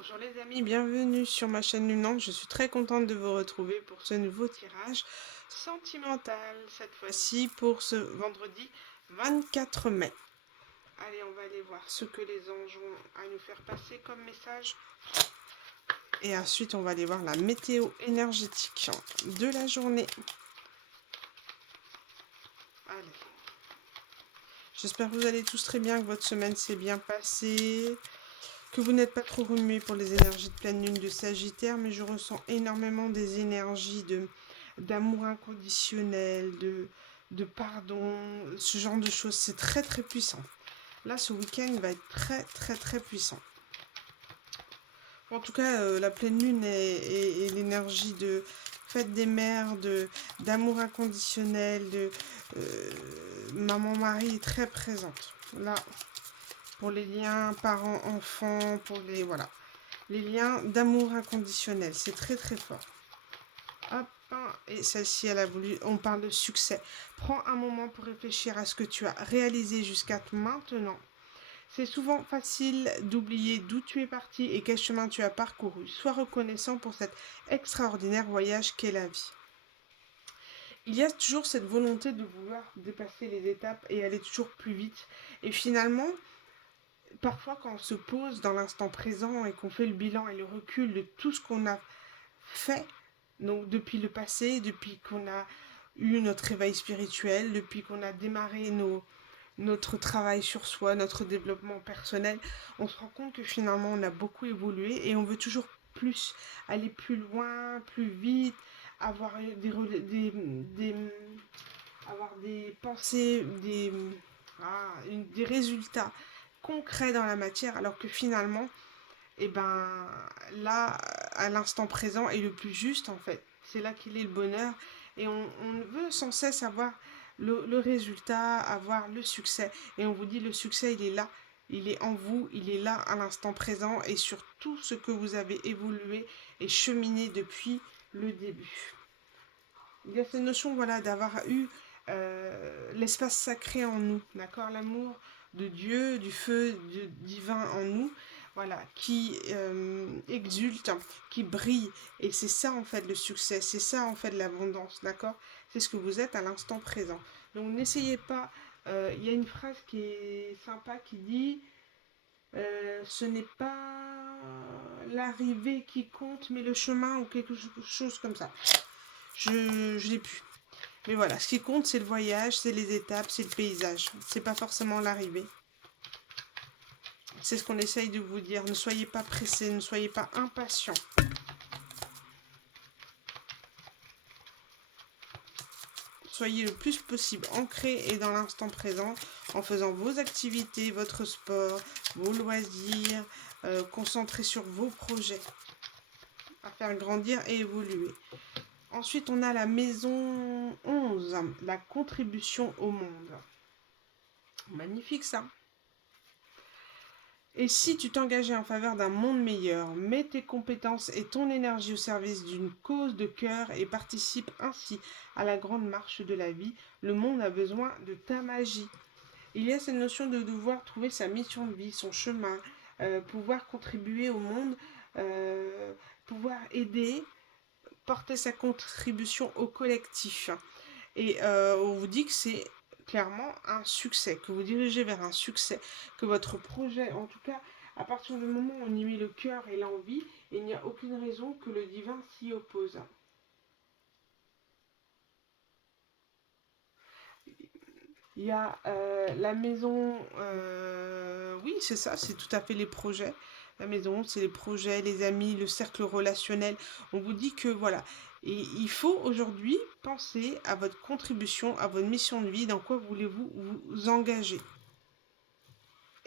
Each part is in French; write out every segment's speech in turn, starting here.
Bonjour les amis, bienvenue sur ma chaîne Lunante. Je suis très contente de vous retrouver pour ce nouveau tirage sentimental, cette fois-ci pour ce vendredi 24 mai. Allez, on va aller voir ce que les anges ont à nous faire passer comme message. Et ensuite, on va aller voir la météo énergétique de la journée. Allez. J'espère que vous allez tous très bien, que votre semaine s'est bien passée, que vous n'êtes pas trop remués pour les énergies de pleine lune de Sagittaire, mais je ressens énormément des énergies d'amour inconditionnel, de pardon, ce genre de choses. C'est très très puissant. Là, ce week-end va être très très très puissant. En tout cas, la pleine lune et l'énergie de fête des mères, d'amour inconditionnel, de maman-mari est très présente. Là, pour les liens parents-enfants, pour les... Voilà. Les liens d'amour inconditionnel, c'est très très fort. Hop, et celle-ci, elle a voulu, on parle de succès. Prends un moment pour réfléchir à ce que tu as réalisé jusqu'à maintenant. C'est souvent facile d'oublier d'où tu es parti et quel chemin tu as parcouru. Sois reconnaissant pour cet extraordinaire voyage qu'est la vie. Il y a toujours cette volonté de vouloir dépasser les étapes et aller toujours plus vite. Et finalement, parfois quand on se pose dans l'instant présent et qu'on fait le bilan et le recul de tout ce qu'on a fait, donc depuis le passé, depuis qu'on a eu notre réveil spirituel, depuis qu'on a démarré notre travail sur soi, notre développement personnel, on se rend compte que finalement on a beaucoup évolué et on veut toujours plus, aller plus loin, plus vite, avoir avoir des pensées, des résultats concrets dans la matière, alors que finalement, et ben là, à l'instant présent est le plus juste en fait. C'est là qu'il est le bonheur. Et on veut sans cesse avoir le résultat, avoir le succès. Et on vous dit le succès, il est là. Il est en vous, il est là à l'instant présent et sur tout ce que vous avez évolué et cheminé depuis le début. Il y a cette notion voilà, d'avoir eu l'espace sacré en nous, d'accord, l'amour de Dieu, du feu divin en nous, voilà, qui exulte, qui brille. Et c'est ça en fait le succès, c'est ça en fait l'abondance, d'accord. C'est ce que vous êtes à l'instant présent. Donc n'essayez pas, il y a une phrase qui est sympa qui dit ce n'est pas l'arrivée qui compte, mais le chemin ou quelque chose comme ça. Je l'ai plus. Mais voilà, ce qui compte, c'est le voyage, c'est les étapes, c'est le paysage. C'est pas forcément l'arrivée. C'est ce qu'on essaye de vous dire. Ne soyez pas pressés, ne soyez pas impatients. Soyez le plus possible ancrés et dans l'instant présent en faisant vos activités, votre sport, vos loisirs, concentrés sur vos projets à faire grandir et évoluer. Ensuite, on a la maison 11, la contribution au monde. Magnifique ça. Et si tu t'engageais en faveur d'un monde meilleur, mets tes compétences et ton énergie au service d'une cause de cœur et participe ainsi à la grande marche de la vie, le monde a besoin de ta magie. Il y a cette notion de devoir trouver sa mission de vie, son chemin, pouvoir contribuer au monde, pouvoir aider, porter sa contribution au collectif. Et on vous dit que c'est clairement un succès, que vous dirigez vers un succès, que votre projet, en tout cas, à partir du moment où on y met le cœur et l'envie, il n'y a aucune raison que le divin s'y oppose. Il y a la maison, oui c'est ça, c'est tout à fait les projets. La maison, c'est les projets, les amis, le cercle relationnel. On vous dit que voilà. Et il faut aujourd'hui penser à votre contribution, à votre mission de vie, dans quoi voulez-vous vous engager.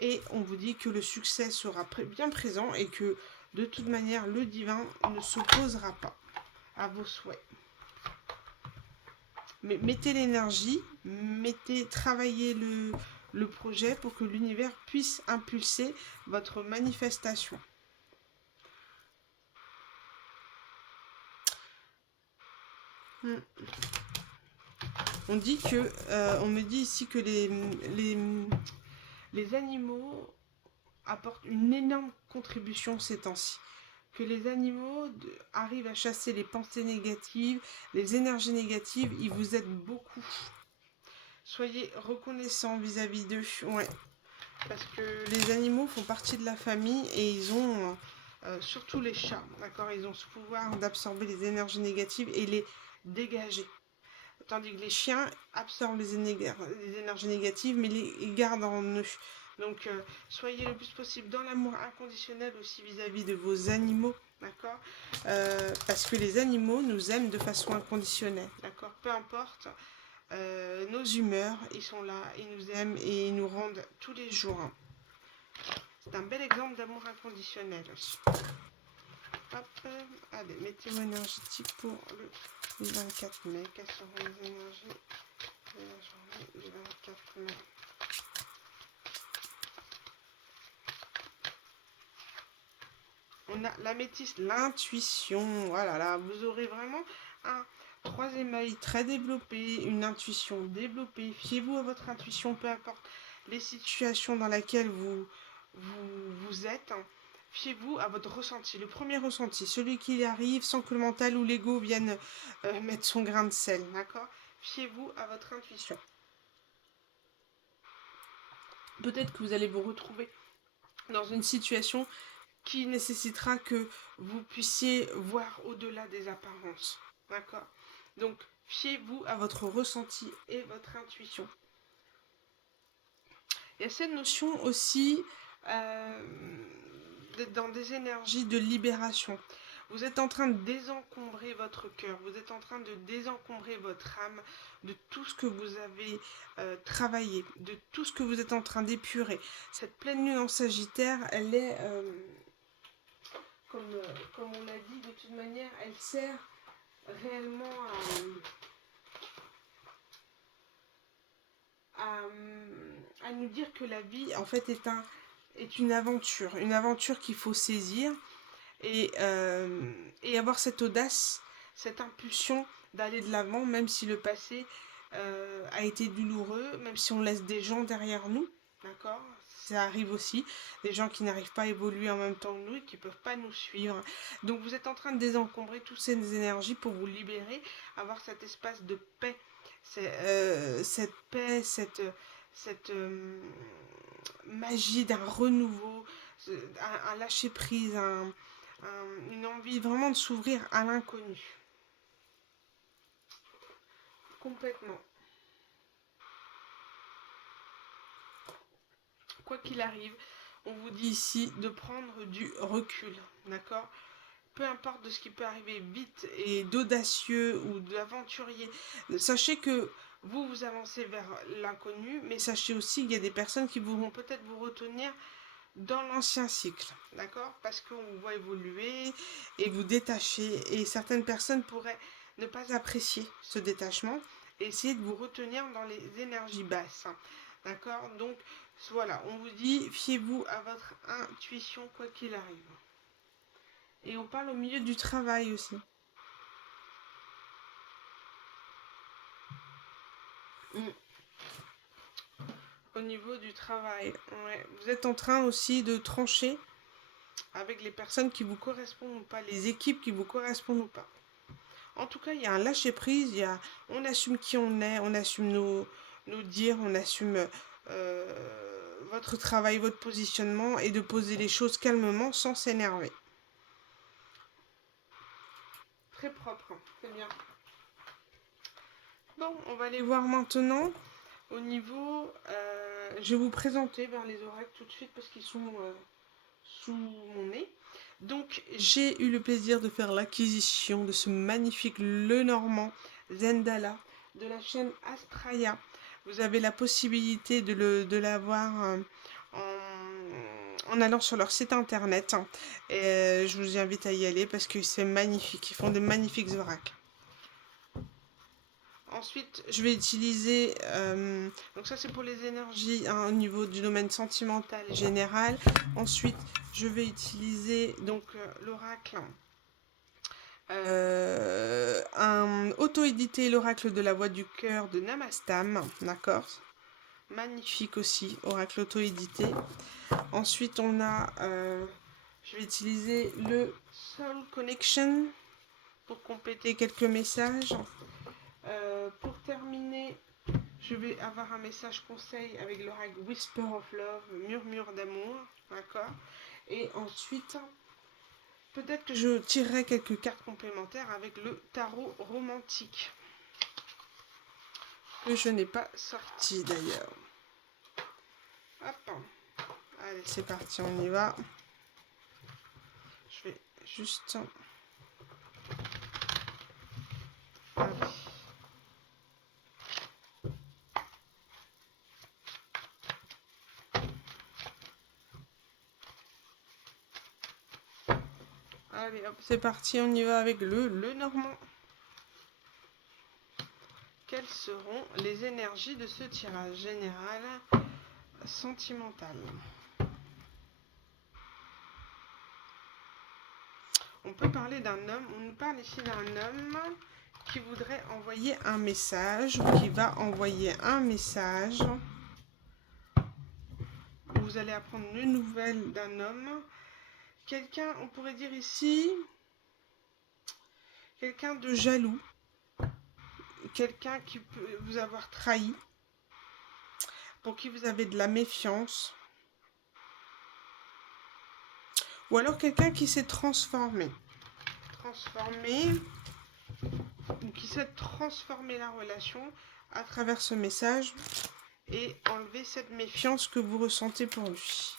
Et on vous dit que le succès sera bien présent et que de toute manière, le divin ne s'opposera pas à vos souhaits. Mais mettez l'énergie, travaillez le projet pour que l'univers puisse impulser votre manifestation. On dit que, on me dit ici que les animaux apportent une énorme contribution ces temps-ci. Que les animaux arrivent à chasser les pensées négatives, les énergies négatives, ils vous aident beaucoup. Soyez reconnaissants vis-à-vis d'eux. Ouais. Parce que les animaux font partie de la famille et ils ont, surtout les chats, d'accord, ils ont ce pouvoir d'absorber les énergies négatives et les dégager. Tandis que les chiens absorbent les énergies négatives mais les gardent en eux. Donc soyez le plus possible dans l'amour inconditionnel aussi vis-à-vis de vos animaux, d'accord, parce que les animaux nous aiment de façon inconditionnelle, d'accord, peu importe nos humeurs, ils sont là, ils nous aiment et ils nous rendent tous les jours. C'est un bel exemple d'amour inconditionnel aussi. Hop, allez, météo énergétique pour le 24 mai. Quelles seront les énergies de la journée du 24 mai? On a l'améthyste, l'intuition. Voilà, là, vous aurez vraiment un troisième œil très développé, une intuition développée. Fiez-vous à votre intuition, peu importe les situations dans lesquelles vous êtes. Fiez-vous à votre ressenti, le premier ressenti, celui qui arrive sans que le mental ou l'ego vienne mettre son grain de sel, d'accord? Fiez-vous à votre intuition. Peut-être que vous allez vous retrouver dans une situation qui nécessitera que vous puissiez voir au-delà des apparences, d'accord? Donc, fiez-vous à votre ressenti et votre intuition. Il y a cette notion aussi d'être dans des énergies de libération. Vous êtes en train de désencombrer votre cœur, vous êtes en train de désencombrer votre âme de tout ce que vous avez travaillé, de tout ce que vous êtes en train d'épurer. Cette pleine lune en Sagittaire, elle est, comme on l'a dit, de toute manière, elle sert réellement à nous dire que la vie, en fait, est une aventure qu'il faut saisir et avoir cette audace, cette impulsion d'aller de l'avant, même si le passé a été douloureux, même si on laisse des gens derrière nous, d'accord? Ça arrive aussi, des gens qui n'arrivent pas à évoluer en même temps que nous et qui ne peuvent pas nous suivre. Donc vous êtes en train de désencombrer toutes ces énergies pour vous libérer, avoir cet espace de paix, cette paix, cette magie d'un renouveau, un lâcher-prise, une envie vraiment de s'ouvrir à l'inconnu. Complètement. Quoi qu'il arrive, on vous dit ici de prendre du recul, d'accord? Peu importe de ce qui peut arriver vite et d'audacieux ou d'aventurier, sachez que vous avancez vers l'inconnu, mais sachez aussi qu'il y a des personnes qui vont peut-être vous retenir dans l'ancien cycle, d'accord? Parce qu'on vous voit évoluer et vous détacher, et certaines personnes pourraient ne pas apprécier ce détachement et essayer de vous retenir dans les énergies basses, d'accord? Donc voilà, on vous dit, fiez-vous à votre intuition quoi qu'il arrive. Et on parle au milieu du travail aussi. Au niveau du travail, ouais. Vous êtes en train aussi de trancher avec les personnes qui vous correspondent ou pas, les équipes qui vous correspondent ou pas. En tout cas, il y a un lâcher-prise, on assume qui on est, on assume nos dires, on assume votre travail, votre positionnement, et de poser les choses calmement sans s'énerver. Très propre, c'est bien. Bon, on va aller voir maintenant au niveau... je vais vous présenter les oracles tout de suite parce qu'ils sont sous mon nez. Donc, j'ai eu le plaisir de faire l'acquisition de ce magnifique Lenormand Zendala de la chaîne Astraya. Vous avez la possibilité de l'avoir en allant sur leur site internet. Et je vous invite à y aller parce que c'est magnifique. Ils font des magnifiques oracles. Ensuite, je vais utiliser, donc ça c'est pour les énergies au niveau du domaine sentimental général. Ensuite, je vais utiliser donc l'oracle, un auto-édité, l'oracle de la voix du cœur de Namastam, d'accord? magnifique aussi, oracle auto-édité. Ensuite, on a, je vais utiliser le Soul Connection pour compléter quelques messages. Pour terminer, je vais avoir un message conseil avec l'oracle Whisper of Love, murmure d'amour, d'accord. Et ensuite, peut-être que je tirerai quelques cartes complémentaires avec le tarot romantique, que je n'ai pas sorti d'ailleurs. Hop. Allez, c'est parti, on y va. Je vais juste... Allez. Allez, hop, c'est parti, on y va avec le Normand. Quelles seront les énergies de ce tirage général sentimental? On peut parler d'un homme, on nous parle ici d'un homme qui voudrait envoyer un message, ou qui va envoyer un message. Vous allez apprendre une nouvelle d'un homme. Quelqu'un, on pourrait dire ici, quelqu'un de jaloux. Quelqu'un qui peut vous avoir trahi. Pour qui vous avez de la méfiance. Ou alors quelqu'un qui s'est transformé. Ou qui sait transformer la relation à travers ce message et enlever cette méfiance que vous ressentez pour lui.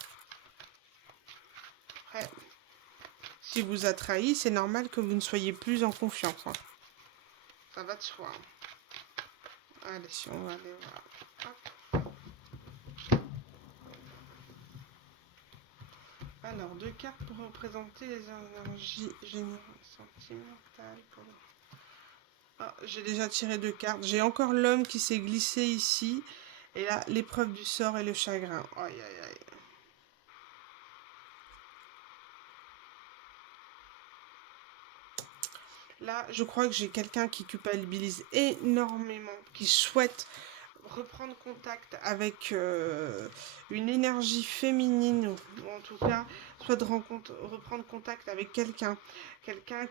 Après, si vous a trahi, c'est normal que vous ne soyez plus en confiance. Hein. Ça va de soi. Allez, si on va aller voir. Hop. Alors, 2 cartes pour représenter les énergies générales sentimentales. Ah, j'ai déjà tiré 2 cartes. J'ai encore l'homme qui s'est glissé ici. Et là, l'épreuve du sort et le chagrin. Aïe, aïe, aïe. Là, je crois que j'ai quelqu'un qui culpabilise énormément, qui souhaite reprendre contact avec une énergie féminine, ou en tout cas, soit de reprendre contact avec quelqu'un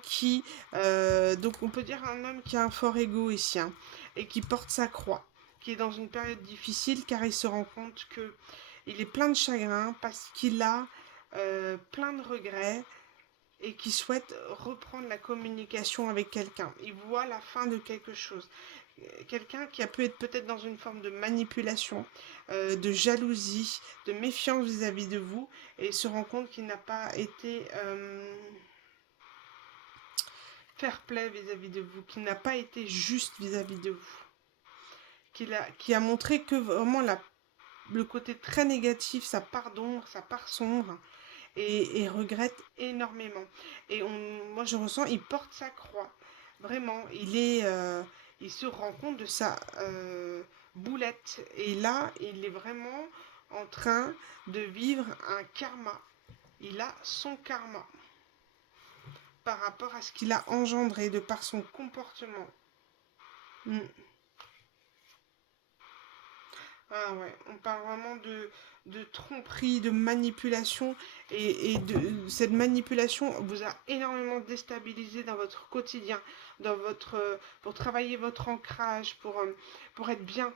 qui, donc on peut dire un homme qui a un fort ego ici, hein, et qui porte sa croix, qui est dans une période difficile car il se rend compte que il est plein de chagrin parce qu'il a plein de regrets et qui souhaite reprendre la communication avec quelqu'un. Il voit la fin de quelque chose. Quelqu'un qui a pu être peut-être dans une forme de manipulation, de jalousie, de méfiance vis-à-vis de vous, et se rend compte qu'il n'a pas été fair play vis-à-vis de vous, qu'il n'a pas été juste vis-à-vis de vous, qui a montré que vraiment le côté très négatif, sa part d'ombre, sa part sombre, et regrette énormément. Et moi je ressens, il porte sa croix. Vraiment, il se rend compte de sa boulette. Et là, il est vraiment en train de vivre un karma. Il a son karma par rapport à ce qu'il a engendré de par son comportement. Ah ouais, on parle vraiment de tromperie, de manipulation, et de cette manipulation vous a énormément déstabilisé dans votre quotidien, pour travailler votre ancrage, pour être bien.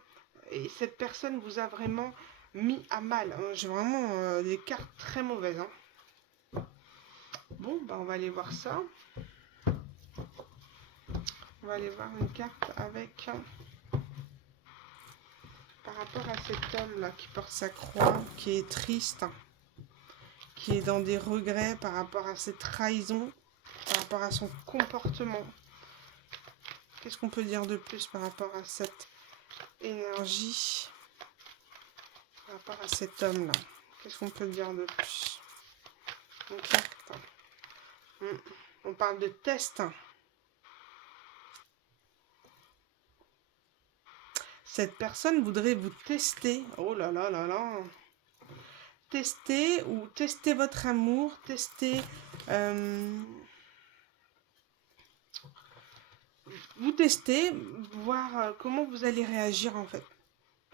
Et cette personne vous a vraiment mis à mal. J'ai vraiment des cartes très mauvaises. Hein. Bon, bah on va aller voir ça. On va aller voir une carte avec... Par rapport à cet homme-là qui porte sa croix, qui est triste, qui est dans des regrets par rapport à ses trahisons, par rapport à son comportement. Qu'est-ce qu'on peut dire de plus par rapport à cette énergie, par rapport à cet homme-là? Qu'est-ce qu'on peut dire de plus? Une carte. On parle de test. Cette personne voudrait vous tester. Oh là là là là. Tester ou tester votre amour, tester... vous testez, voir comment vous allez réagir en fait.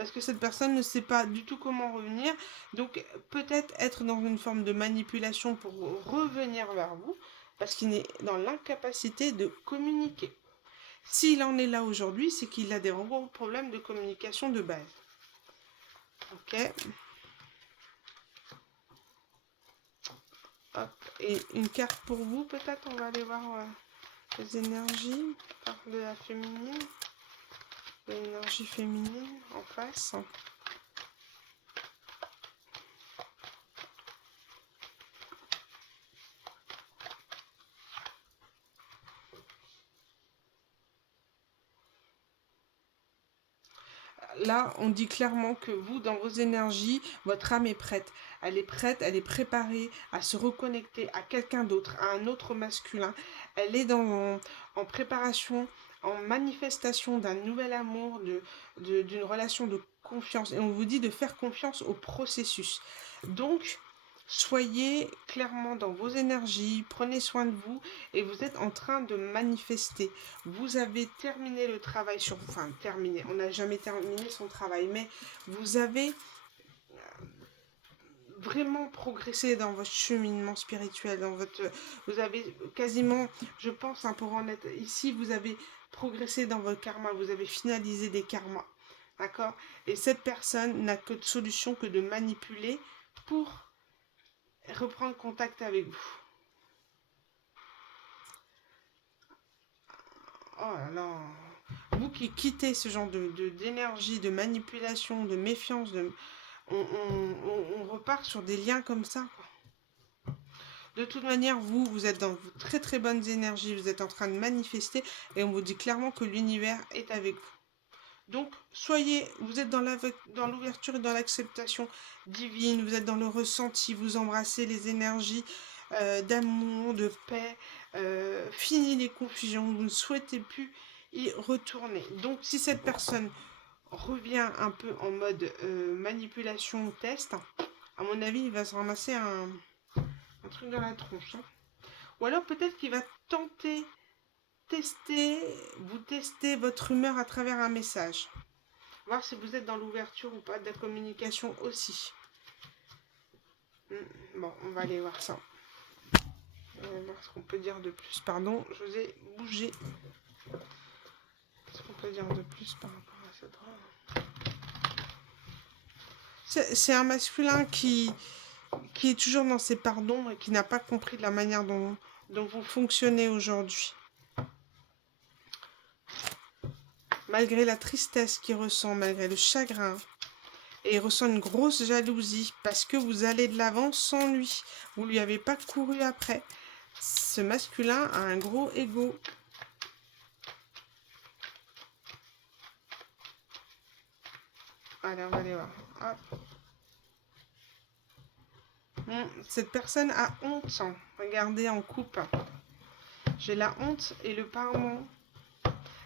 parce que cette personne ne sait pas du tout comment revenir. Donc peut-être être dans une forme de manipulation pour revenir vers vous, parce qu'il est dans l'incapacité de communiquer. S'il en est là aujourd'hui, c'est qu'il a des gros problèmes de communication de base. Ok. Hop. Et une carte pour vous, peut-être. On va aller voir les énergies par de la féminine. L'énergie féminine en face. Là, on dit clairement que vous, dans vos énergies, votre âme est prête. Elle est préparée à se reconnecter à quelqu'un d'autre, à un autre masculin. Elle est en préparation, en manifestation d'un nouvel amour, d'une relation de confiance. Et on vous dit de faire confiance au processus. Donc, soyez clairement dans vos énergies, prenez soin de vous et vous êtes en train de manifester. Vous avez terminé le travail sur vous. Enfin, terminé. On n'a jamais terminé son travail, mais vous avez vraiment progressé dans votre cheminement spirituel, vous avez quasiment, je pense, hein, pour en être ici, vous avez progressé dans votre karma, vous avez finalisé des karmas, d'accord? Et cette personne n'a que de solution que de manipuler pour reprendre contact avec vous. Oh là là. Vous qui quittez ce genre d'énergie, de manipulation, de méfiance, on repart sur des liens comme ça, quoi. De toute manière, vous êtes dans très très bonnes énergies, vous êtes en train de manifester et on vous dit clairement que l'univers est avec vous. Donc, vous êtes dans l'ouverture et dans l'acceptation divine, vous êtes dans le ressenti, vous embrassez les énergies d'amour, de paix, fini les confusions, vous ne souhaitez plus y retourner. Donc, si cette personne revient un peu en mode manipulation ou test, à mon avis, il va se ramasser un truc dans la tronche. Hein. Ou alors peut-être qu'il va vous tester votre humeur à travers un message. Voir si vous êtes dans l'ouverture ou pas de la communication aussi. Bon, on va aller voir ça. On va voir ce qu'on peut dire de plus. Pardon, je vous ai bougé. Qu'est-ce qu'on peut dire de plus par rapport à cette robe? C'est un masculin qui est toujours dans ses pardons et qui n'a pas compris de la manière dont vous fonctionnez aujourd'hui. Malgré la tristesse qu'il ressent, malgré le chagrin, et il ressent une grosse jalousie parce que vous allez de l'avant sans lui. Vous lui avez pas couru après. Ce masculin a un gros ego. Allez, on va aller voir. Hop. Cette personne a honte. Regardez en coupe. J'ai la honte et le pardon.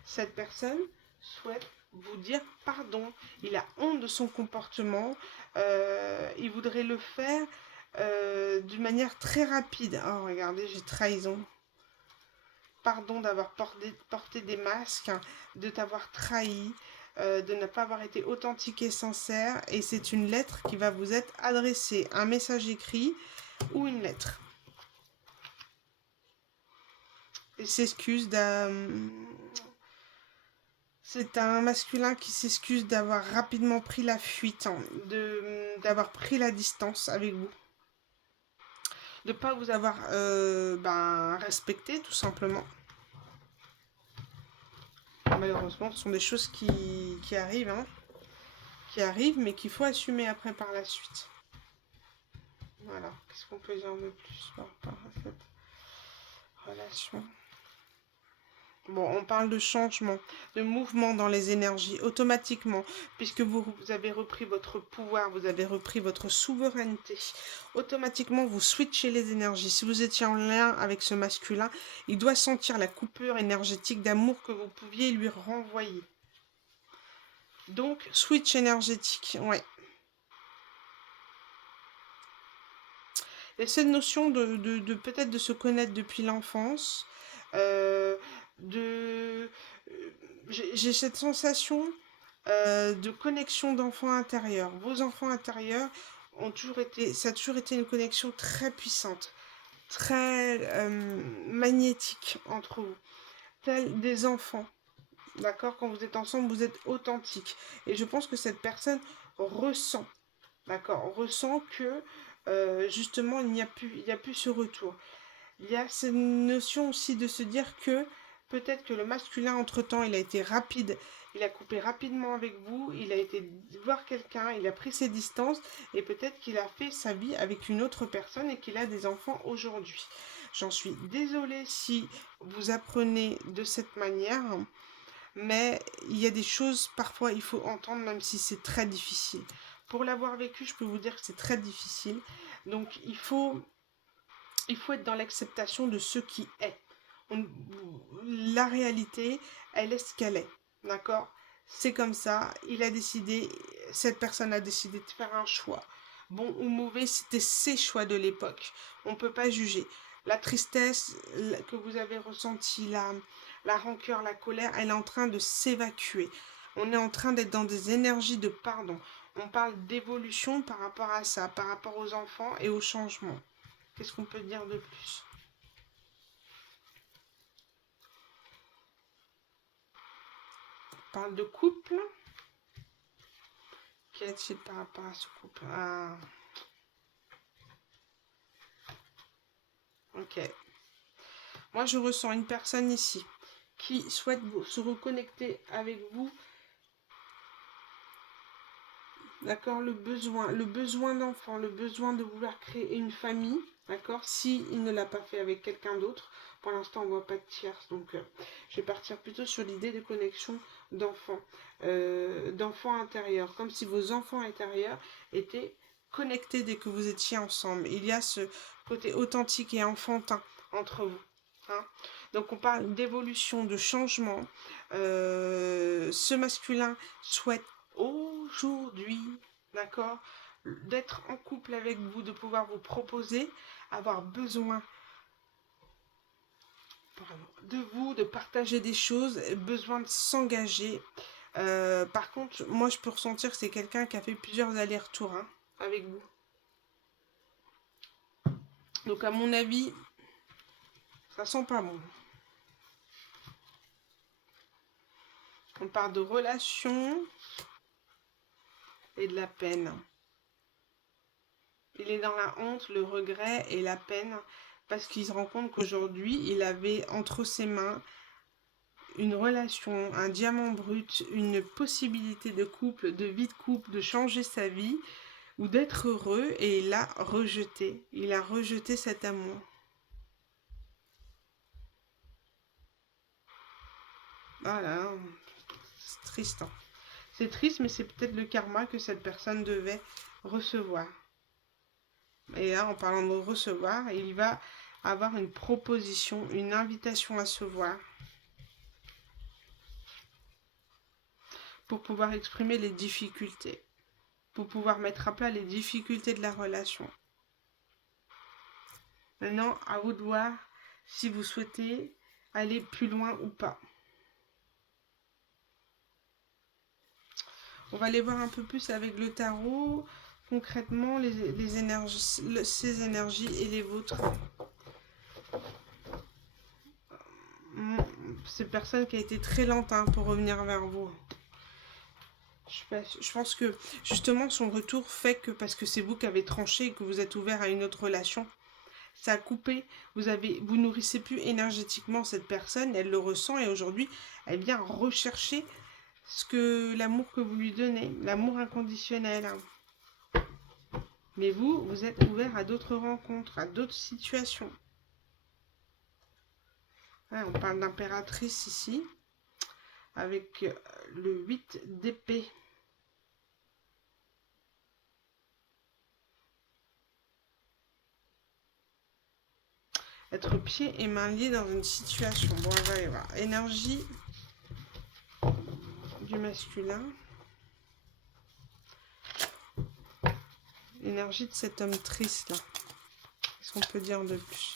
Cette personne souhaite vous dire pardon. Il a honte de son comportement. Il voudrait le faire d'une manière très rapide. Oh, regardez, j'ai trahison. Pardon d'avoir porté des masques, de t'avoir trahi, de ne pas avoir été authentique et sincère. Et c'est une lettre qui va vous être adressée, un message écrit ou une lettre. Il s'excuse C'est un masculin qui s'excuse d'avoir rapidement pris la fuite, d'avoir pris la distance avec vous. De ne pas vous avoir respecté, tout simplement. Malheureusement, ce sont des choses qui arrivent, hein. Qui arrivent, mais qu'il faut assumer après par la suite. Voilà. Qu'est-ce qu'on peut dire de plus par rapport à cette relation? Bon, on parle de changement, de mouvement dans les énergies, automatiquement, puisque vous avez repris votre pouvoir, vous avez repris votre souveraineté. Automatiquement, vous switchez les énergies. Si vous étiez en lien avec ce masculin, il doit sentir la coupure énergétique d'amour que vous pouviez lui renvoyer. Donc, switch énergétique, ouais. Et cette notion de peut-être de se connaître depuis l'enfance, j'ai cette sensation de connexion d'enfants intérieurs. Vos enfants intérieurs ça a toujours été une connexion très puissante, très magnétique entre vous, tels des enfants. D'accord? Quand vous êtes ensemble, vous êtes authentique. Et je pense que cette personne ressent, d'accord? Ressent que justement, il n'y a plus ce retour. Il y a cette notion aussi de se dire que peut-être que le masculin, entre-temps, il a été rapide, il a coupé rapidement avec vous, il a été voir quelqu'un, il a pris ses distances, et peut-être qu'il a fait sa vie avec une autre personne et qu'il a des enfants aujourd'hui. J'en suis désolée si vous apprenez de cette manière, mais il y a des choses, parfois, il faut entendre, même si c'est très difficile. Pour l'avoir vécu, je peux vous dire que c'est très difficile. Donc, il faut être dans l'acceptation de ce qui est. La réalité, elle est ce qu'elle est. D'accord? C'est comme ça. Il a décidé, cette personne a décidé de faire un choix. Bon ou mauvais, c'était ses choix de l'époque. On ne peut pas juger. La tristesse que vous avez ressentie, la rancœur, la colère, elle est en train de s'évacuer. On est en train d'être dans des énergies de pardon. On parle d'évolution par rapport à ça, par rapport aux enfants et au changement. Qu'est-ce qu'on peut dire de plus? On parle de couple. Qu'y a-t-il par rapport à ce couple? Ah, ok. Moi, je ressens une personne ici qui souhaite se reconnecter avec vous. D'accord? Le besoin d'enfant, le besoin de vouloir créer une famille. D'accord? Si il ne l'a pas fait avec quelqu'un d'autre. Pour l'instant, on voit pas de tierce. Donc, je vais partir plutôt sur l'idée de connexion d'enfants. D'enfants intérieurs. Comme si vos enfants intérieurs étaient connectés dès que vous étiez ensemble. Il y a ce côté authentique et enfantin entre vous. Hein? Donc, on parle d'évolution, de changement. Ce masculin souhaite aujourd'hui, d'accord, d'être en couple avec vous, de pouvoir vous proposer, avoir besoin de vous, de partager des choses, besoin de s'engager. Par contre, moi je peux ressentir que c'est quelqu'un qui a fait plusieurs allers-retours hein, avec vous. Donc à mon avis, ça sent pas bon. On parle de relations et de la peine. Il est dans la honte, le regret et la peine parce qu'il se rend compte qu'aujourd'hui, il avait entre ses mains une relation, un diamant brut, une possibilité de couple, de vie de couple, de changer sa vie ou d'être heureux et il l'a rejeté. Il a rejeté cet amour. Voilà, c'est triste. Hein. C'est triste, mais c'est peut-être le karma que cette personne devait recevoir. Et là, en parlant de recevoir, il va avoir une proposition, une invitation à se voir pour pouvoir exprimer les difficultés, pour pouvoir mettre à plat les difficultés de la relation. Maintenant, à vous de voir si vous souhaitez aller plus loin ou pas. On va aller voir un peu plus avec le tarot, concrètement, les énergies, ces énergies et les vôtres. C'est personne qui a été très lente hein, pour revenir vers vous. Je pense que justement son retour fait que parce que c'est vous qui avez tranché et que vous êtes ouvert à une autre relation, ça a coupé, vous nourrissez plus énergétiquement cette personne, elle le ressent et aujourd'hui elle vient rechercher l'amour que vous lui donnez, l'amour inconditionnel. Mais vous êtes ouvert à d'autres rencontres, à d'autres situations. Ouais, on parle d'impératrice ici, avec le 8 d'épée. Être pieds et mains liés dans une situation. Bon, on va aller voir. Énergie du masculin. Énergie de cet homme triste là. Qu'est-ce qu'on peut dire de plus?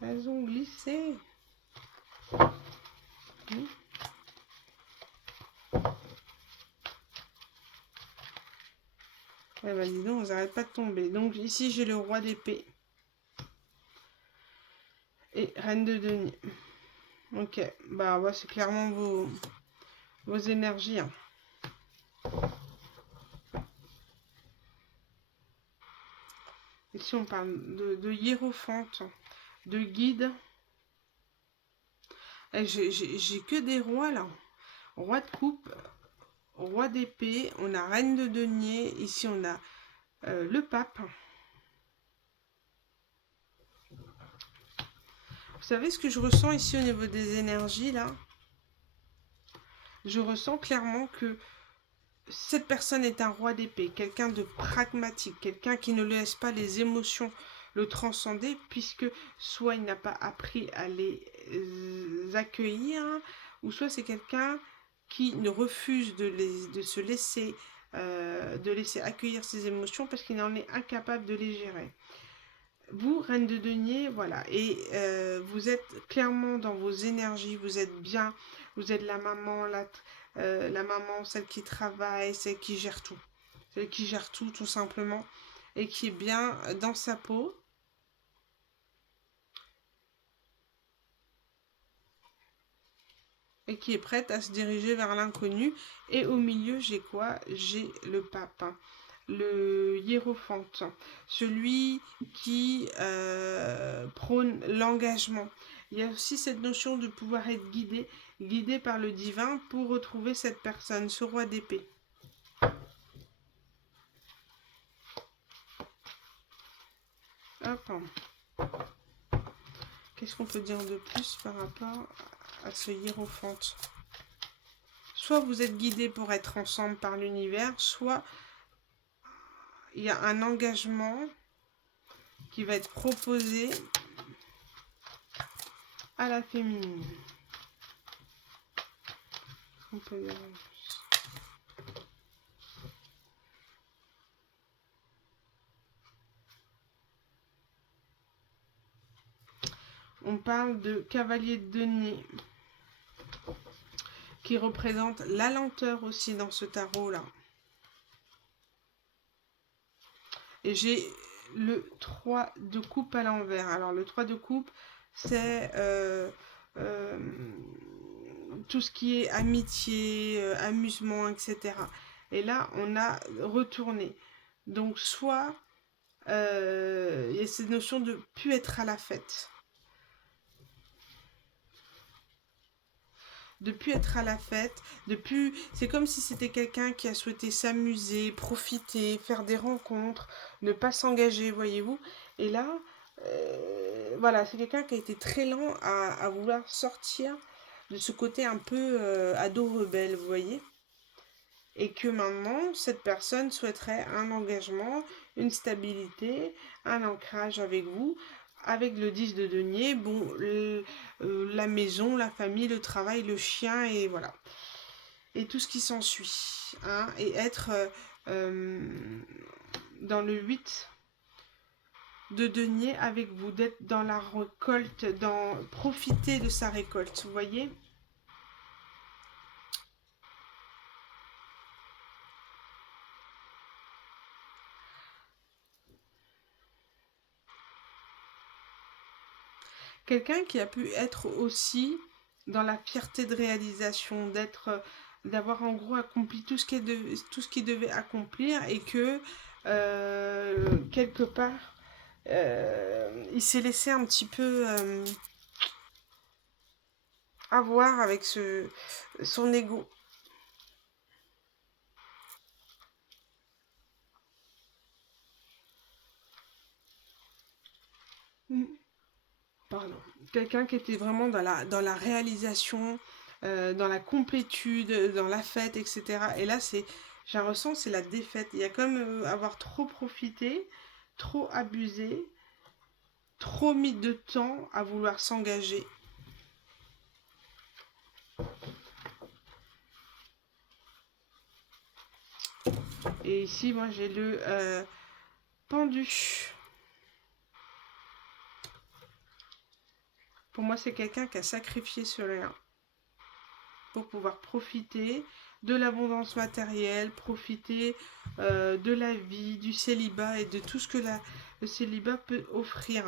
Elles ont glissé. ils n'arrêtent pas de tomber. Donc ici, j'ai le roi d'épée. Et reine de denier. Ok, bah ouais, c'est clairement vos énergies. Hein. Ici, on parle de hiérophante, de guide. J'ai que des rois là. Roi de coupe, roi d'épée, on a reine de denier. Ici, on a le pape. Vous savez ce que je ressens ici au niveau des énergies là? Je ressens clairement que cette personne est un roi d'épée, quelqu'un de pragmatique, quelqu'un qui ne laisse pas les émotions le transcender, puisque soit il n'a pas appris à les accueillir, ou soit c'est quelqu'un qui ne refuse de se laisser, de laisser accueillir ses émotions parce qu'il en est incapable de les gérer. Vous, reine de denier, voilà, et vous êtes clairement dans vos énergies, vous êtes bien, vous êtes la maman, la maman, celle qui travaille, celle qui gère tout simplement, et qui est bien dans sa peau. Et qui est prête à se diriger vers l'inconnu. Et au milieu, j'ai quoi? J'ai le pape, hein, le hiérophante, celui qui prône l'engagement. Il y a aussi cette notion de pouvoir être guidé par le divin pour retrouver cette personne, ce roi d'épée. Hop. Qu'est-ce qu'on peut dire de plus par rapport à ce hiérophante? Soit vous êtes guidé pour être ensemble par l'univers, soit il y a un engagement qui va être proposé à la féminine. On peut dire... On parle de cavalier de denier qui représente la lenteur aussi dans ce tarot là. Et j'ai le 3 de coupe à l'envers. Alors le 3 de coupe, c'est tout ce qui est amitié, amusement, etc. Et là, on a retourné. Donc soit il y a cette notion de plus être à la fête. De plus être à la fête, c'est comme si c'était quelqu'un qui a souhaité s'amuser, profiter, faire des rencontres, ne pas s'engager, voyez-vous. Et là, voilà, c'est quelqu'un qui a été très lent à vouloir sortir de ce côté un peu ado rebelle, vous voyez. Et que maintenant, cette personne souhaiterait un engagement, une stabilité, un ancrage avec vous. Avec le 10 de denier, bon, la maison, la famille, le travail, le chien, et voilà. Et tout ce qui s'ensuit. Hein, et être dans le 8 de denier avec vous, d'être dans la récolte, profiter de sa récolte, vous voyez. Quelqu'un qui a pu être aussi dans la fierté de réalisation, d'avoir en gros accompli tout ce qu'il devait accomplir, et que quelque part il s'est laissé un petit peu avoir avec son ego. Pardon. Quelqu'un qui était vraiment dans la réalisation, dans la complétude, dans la fête, etc. Et là, j'ai l'impression que c'est la défaite. Il y a comme avoir trop profité, trop abusé, trop mis de temps à vouloir s'engager. Et ici, moi, j'ai le pendu. Pour moi, c'est quelqu'un qui a sacrifié cela. pour pouvoir profiter de l'abondance matérielle, profiter de la vie, du célibat et de tout ce que le célibat peut offrir.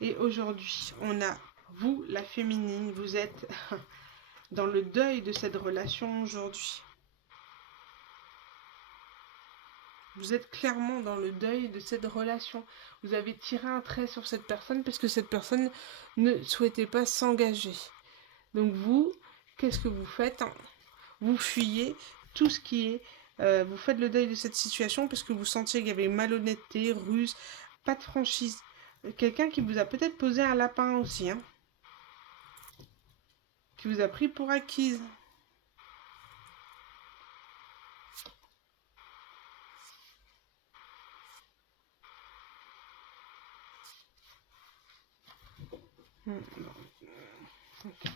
Et aujourd'hui, on a vous, la féminine, vous êtes dans le deuil de cette relation aujourd'hui. Vous êtes clairement dans le deuil de cette relation. Vous avez tiré un trait sur cette personne parce que cette personne ne souhaitait pas s'engager. Donc vous, qu'est-ce que vous faites? Vous fuyez tout ce qui est... vous faites le deuil de cette situation parce que vous sentiez qu'il y avait malhonnêteté, ruse, pas de franchise. Quelqu'un qui vous a peut-être posé un lapin aussi, hein, qui vous a pris pour acquise. Okay.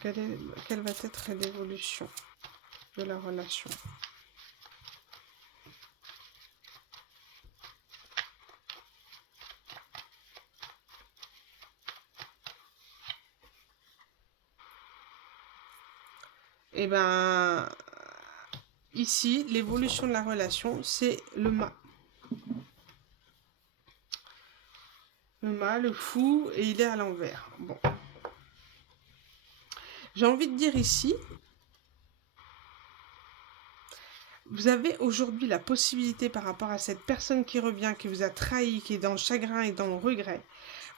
Quelle va être l'évolution de la relation? Eh ben, ici, l'évolution de la relation, c'est le mât. Le mât, le fou, et il est à l'envers. Bon. J'ai envie de dire ici, vous avez aujourd'hui la possibilité par rapport à cette personne qui revient, qui vous a trahi, qui est dans le chagrin et dans le regret.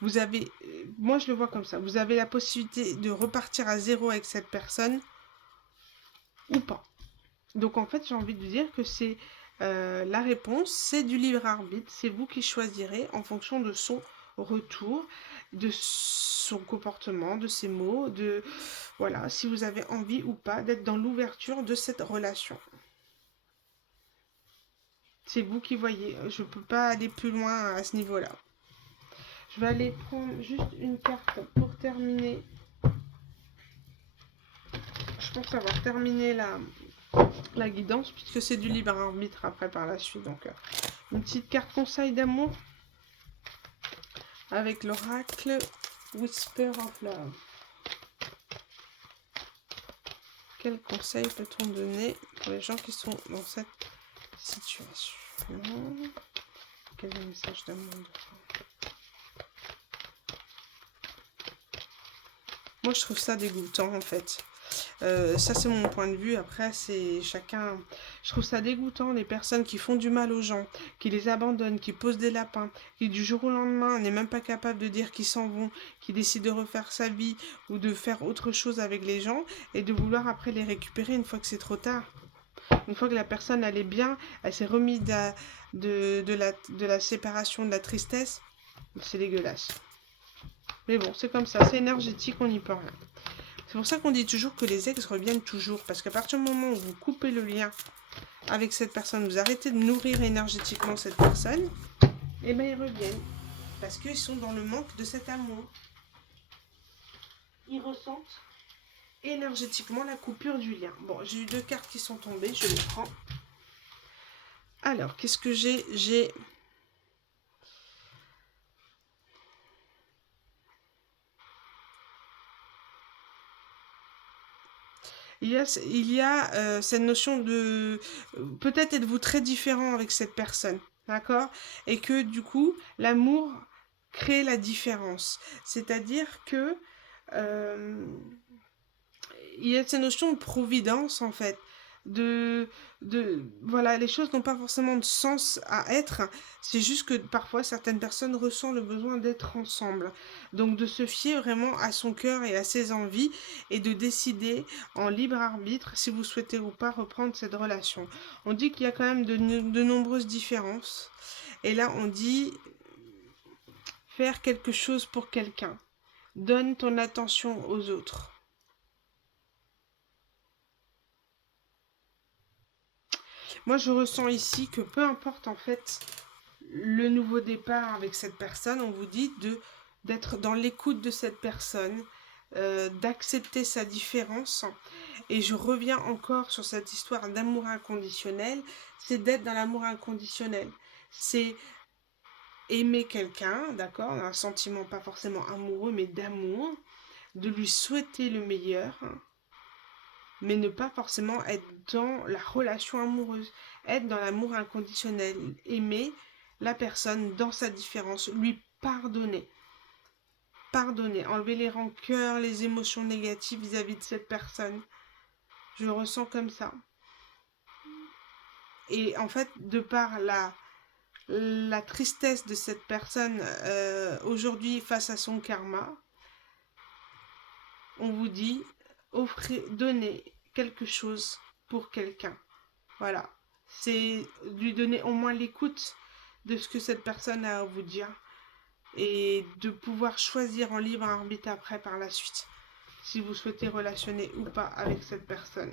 Vous avez, moi je le vois comme ça, vous avez la possibilité de repartir à zéro avec cette personne ou pas. Donc en fait j'ai envie de dire que c'est la réponse, c'est du libre arbitre, c'est vous qui choisirez en fonction de son retour, de son comportement, de ses mots, de voilà, si vous avez envie ou pas d'être dans l'ouverture de cette relation. C'est vous qui voyez. Je ne peux pas aller plus loin à ce niveau-là. Je vais aller prendre juste une carte pour terminer. Je pense avoir terminé la guidance, puisque c'est du libre arbitre après par la suite. Donc, une petite carte conseil d'amour avec l'oracle Whisper of Love. Quel conseil peut-on donner pour les gens qui sont dans cette situation? Quel est le message d'amour de fin? Moi, je trouve ça dégoûtant, en fait. Ça, c'est mon point de vue. Après, c'est chacun... Je trouve ça dégoûtant, les personnes qui font du mal aux gens, qui les abandonnent, qui posent des lapins, qui du jour au lendemain n'est même pas capable de dire qu'ils s'en vont, qui décident de refaire sa vie ou de faire autre chose avec les gens et de vouloir après les récupérer une fois que c'est trop tard. Une fois que la personne, elle est bien, elle s'est remise de la séparation, de la tristesse, c'est dégueulasse. Mais bon, c'est comme ça, c'est énergétique, on n'y peut rien. C'est pour ça qu'on dit toujours que les ex reviennent toujours. Parce qu'à partir du moment où vous coupez le lien avec cette personne, vous arrêtez de nourrir énergétiquement cette personne, et bien ils reviennent. Parce qu'ils sont dans le manque de cet amour. Ils ressentent énergétiquement la coupure du lien. Bon, j'ai eu 2 cartes qui sont tombées, je les prends. Alors, qu'est-ce que j'ai? J'ai... Il y a cette notion de... Peut-être êtes-vous très différent avec cette personne, d'accord? Et que du coup, l'amour crée la différence. C'est-à-dire que... il y a cette notion de providence, en fait. Voilà, les choses n'ont pas forcément de sens à être. C'est juste que parfois, certaines personnes ressentent le besoin d'être ensemble. Donc, de se fier vraiment à son cœur et à ses envies et de décider en libre arbitre si vous souhaitez ou pas reprendre cette relation. On dit qu'il y a quand même de nombreuses différences. Et là, on dit faire quelque chose pour quelqu'un. Donne ton attention aux autres. Moi, je ressens ici que peu importe en fait le nouveau départ avec cette personne, on vous dit d'être dans l'écoute de cette personne, d'accepter sa différence. Et je reviens encore sur cette histoire d'amour inconditionnel, c'est d'être dans l'amour inconditionnel. C'est aimer quelqu'un, d'accord, un sentiment pas forcément amoureux, mais d'amour, de lui souhaiter le meilleur, mais ne pas forcément être dans la relation amoureuse, être dans l'amour inconditionnel, aimer la personne dans sa différence, lui pardonner. Pardonner, enlever les rancœurs, les émotions négatives vis-à-vis de cette personne. Je le ressens comme ça. Et en fait, de par la tristesse de cette personne aujourd'hui face à son karma, on vous dit, offrez, donnez quelque chose pour quelqu'un. Voilà. C'est lui donner au moins l'écoute de ce que cette personne a à vous dire et de pouvoir choisir en libre arbitre après par la suite si vous souhaitez relationner ou pas avec cette personne.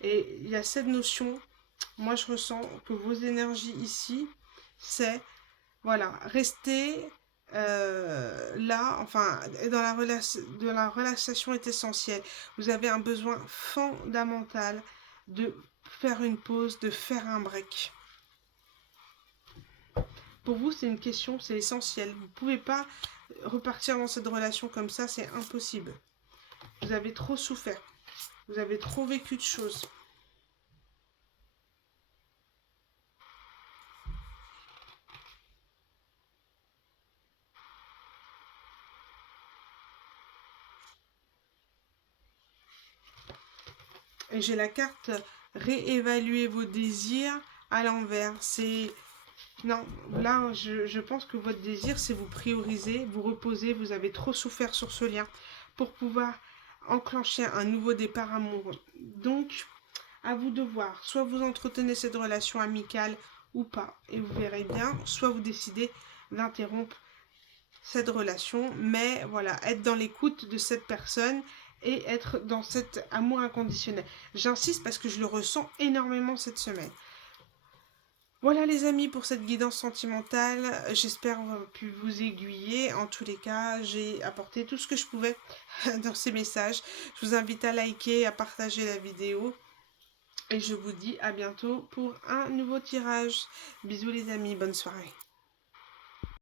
Et il y a cette notion, moi je ressens que vos énergies ici, c'est, voilà, rester là, enfin, de la relaxation est essentielle. Vous avez un besoin fondamental de faire une pause, de faire un break. Pour vous, c'est une question, c'est essentiel. Vous ne pouvez pas repartir dans cette relation comme ça, c'est impossible. Vous avez trop souffert. Vous avez trop vécu de choses. Et j'ai la carte réévaluer vos désirs à l'envers. C'est... Non, là, je pense que votre désir, c'est vous prioriser, vous reposer. Vous avez trop souffert sur ce lien pour pouvoir enclencher un nouveau départ amoureux. Donc, à vous de voir. Soit vous entretenez cette relation amicale ou pas. Et vous verrez bien. Soit vous décidez d'interrompre cette relation. Mais voilà, être dans l'écoute de cette personne et être dans cet amour inconditionnel. J'insiste parce que je le ressens énormément cette semaine. Voilà les amis pour cette guidance sentimentale, j'espère avoir pu vous aiguiller. En tous les cas, j'ai apporté tout ce que je pouvais dans ces messages. Je vous invite à liker, à partager la vidéo. Et je vous dis à bientôt pour un nouveau tirage. Bisous les amis, bonne soirée.